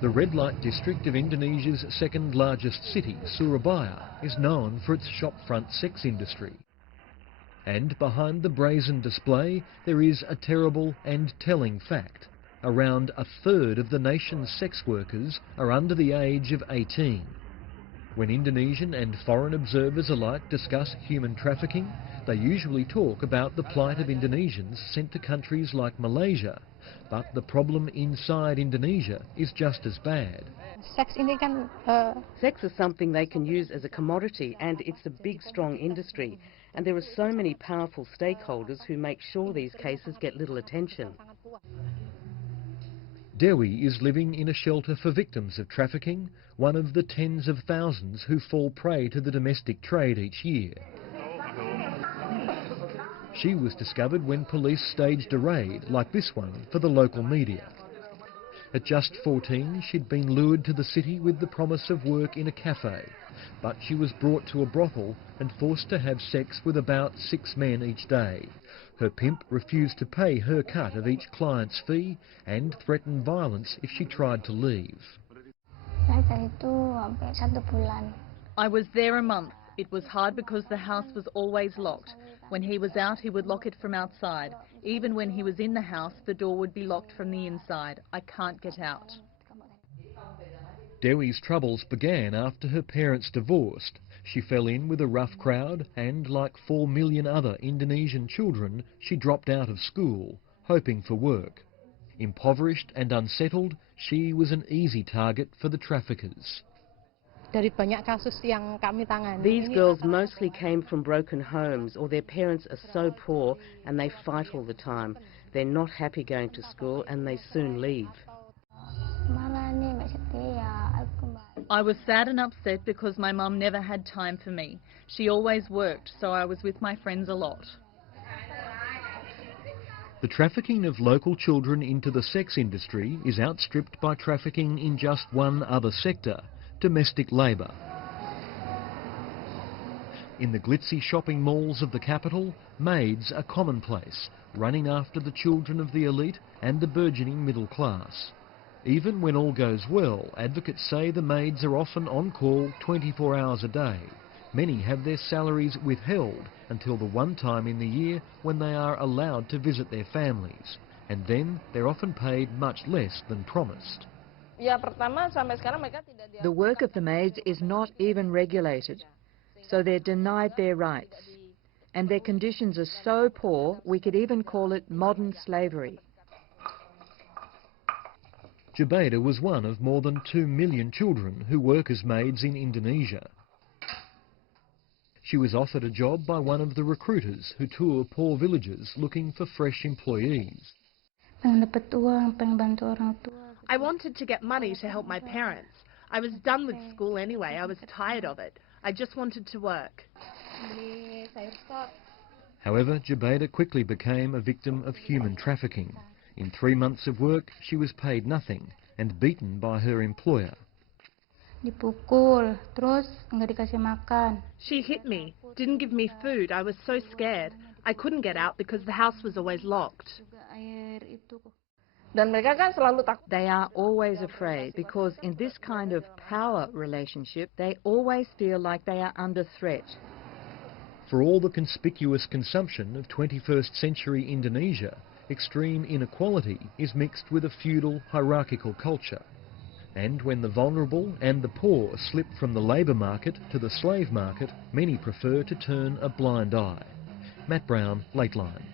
The red light district of Indonesia's second largest city, Surabaya, is known for its shopfront sex industry. And behind the brazen display, there is a terrible and telling fact. Around a third of the nation's sex workers are under the age of 18. When Indonesian and foreign observers alike discuss human trafficking, they usually talk about the plight of Indonesians sent to countries like Malaysia. But the problem inside Indonesia is just as bad. Sex is something they can use as a commodity, and it's a big, strong industry. And there are so many powerful stakeholders who make sure these cases get little attention. Dewi is living in a shelter for victims of trafficking, one of the tens of thousands who fall prey to the domestic trade each year. She was discovered when police staged a raid like this one for the local media. At just 14, she'd been lured to the city with the promise of work in a cafe, but she was brought to a brothel and forced to have sex with about 6 men each day. Her pimp refused to pay her cut of each client's fee and threatened violence if she tried to leave. I was there a month. It was hard because the house was always locked. When he was out, he would lock it from outside. Even when he was in the house, the door would be locked from the inside. I can't get out. Dewi's troubles began after her parents divorced. She fell in with a rough crowd and, like 4 million other Indonesian children, she dropped out of school, hoping for work. Impoverished and unsettled, she was an easy target for the traffickers. These girls mostly came from broken homes, or their parents are so poor and they fight all the time. They're not happy going to school and they soon leave. I was sad and upset because my mum never had time for me. She always worked, so I was with my friends a lot. The trafficking of local children into the sex industry is outstripped by trafficking in just one other sector: domestic labour. In the glitzy shopping malls of the capital, maids are commonplace, running after the children of the elite and the burgeoning middle class. Even when all goes well, advocates say the maids are often on call 24 hours a day. Many have their salaries withheld until the one time in the year when they are allowed to visit their families, and then they're often paid much less than promised. The work of the maids is not even regulated, so they're denied their rights. And their conditions are so poor, we could even call it modern slavery. Jubeda was one of more than 2 million children who work as maids in Indonesia. She was offered a job by one of the recruiters who tour poor villages looking for fresh employees. I wanted to get money to help my parents. I was done with school anyway. I was tired of it. I just wanted to work. However, Jubeda quickly became a victim of human trafficking. In 3 months of work, she was paid nothing and beaten by her employer. She hit me, didn't give me food. I was so scared. I couldn't get out because the house was always locked. They are always afraid because in this kind of power relationship, they always feel like they are under threat. For all the conspicuous consumption of 21st century Indonesia, extreme inequality is mixed with a feudal, hierarchical culture. And when the vulnerable and the poor slip from the labour market to the slave market, many prefer to turn a blind eye. Matt Brown, Lateline.